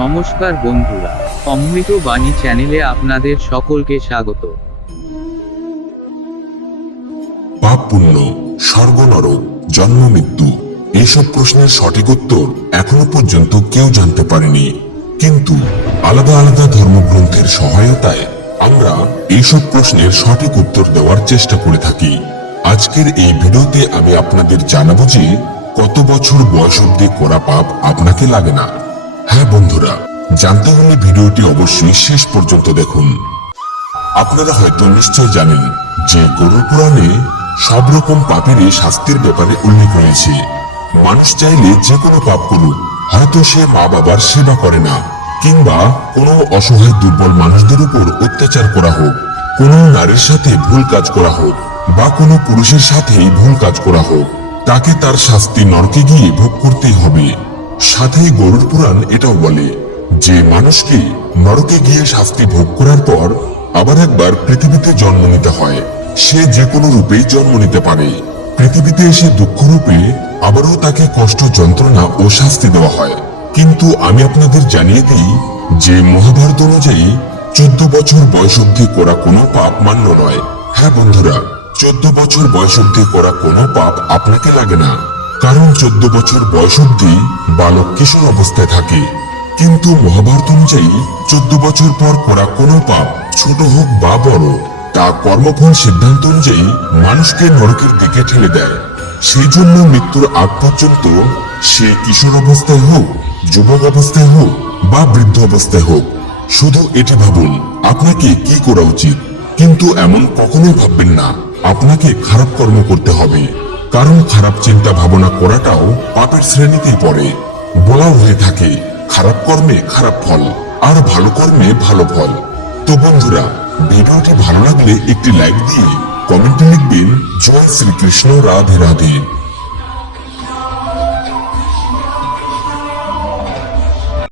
নমস্কার বন্ধুরা, অমৃত বাণী চ্যানেলে আপনাদের সকলকে স্বাগত। পাপ পুণ্য, স্বর্গ নরক, জন্ম মৃত্যু এইসব প্রশ্নের সঠিক উত্তর এখনো পর্যন্ত কেউ জানতে পারেনি। কিন্তু আলাদা আলাদা ধর্মগ্রন্থের সহায়তায় আমরা এইসব প্রশ্নের সঠিক উত্তর দেওয়ার চেষ্টা করে থাকি। আজকের এই ভিডিওতে আমি আপনাদের জানাবো যে কত বছর বয়স অবধি করা পাপ আপনাকে লাগে না। হ্যাঁ বন্ধুরা, জানতে হলে ভিডিওটি অবশ্যই শেষ পর্যন্ত দেখুন। আপনারা হয়তো নিশ্চয় জানেন যে গরুর পুরাণে সব রকম পাপেরই শাস্তির ব্যাপারে উল্লেখ রয়েছে। মানুষ চাইলে যে কোনো পাপ করুক, হয়তো সে মা বাবার সেবা করে না, কিংবা কোনো অসহায় দুর্বল মানুষদের উপর অত্যাচার করা হোক, কোনো নারীর সাথে ভুল কাজ করা হোক, বা কোনো পুরুষের সাথেই ভুল কাজ করা হোক, তাকে তার শাস্তি নরকে গিয়ে ভোগ করতেই হবে। সাথে গরুর পুরাণ এটাও বলে যে মানুষকে নরকে গিয়ে শাস্তি ভোগ করার পর আবার একবার পৃথিবীতে জন্ম নিতে হয়। সে যে কোনো রূপেই জন্ম নিতে পারে। পৃথিবীতে এসে দুঃখ রূপে আবারও তাকে কষ্ট, যন্ত্রণা ও শাস্তি দেওয়া হয়। কিন্তু আমি আপনাদের জানিয়ে দিই যে মহাভারত অনুযায়ী 14 বছর বয়স অবধি করা কোনো পাপ মান্য নয়। হ্যাঁ বন্ধুরা, 14 বছর বয়স অবধি করা কোনো পাপ আপনাকে লাগে না, কারণ 14 বছর বয়স অবধি বালক কিশোর অবস্থায় থাকে। কিন্তু মহাভারত অনুযায়ী 14 বছর পর করা কোনো পাপ, ছোট হোক বা বড়, তা কর্মফল সিদ্ধান্ত অনুযায়ী মানুষকে নরকের দিকে ঠেলে দেয়। সেই জন্য মৃত্যুর আগ পর্যন্ত সে কিশোর অবস্থায় হোক, যুবক অবস্থায় হোক বা বৃদ্ধ অবস্থায় হোক, শুধু এটি ভাবুন আপনাকে কি করা উচিত। কিন্তু এমন কখনোই ভাববেন না আপনাকে খারাপ কর্ম করতে হবে, কারণ খারাপ চিন্তা ভাবনা করাটাও পাপের শ্রেণীতেই পড়ে। বলাও হয়ে থাকে খারাপ কর্মে খারাপ ফল, আর ভালো কর্মে ভালো ফল। তো বন্ধুরা, ভিডিওটি ভালো লাগলে একটি লাইক দিয়ে কমেন্টে লিখবেন জয় শ্রীকৃষ্ণ, রাধে রাধে।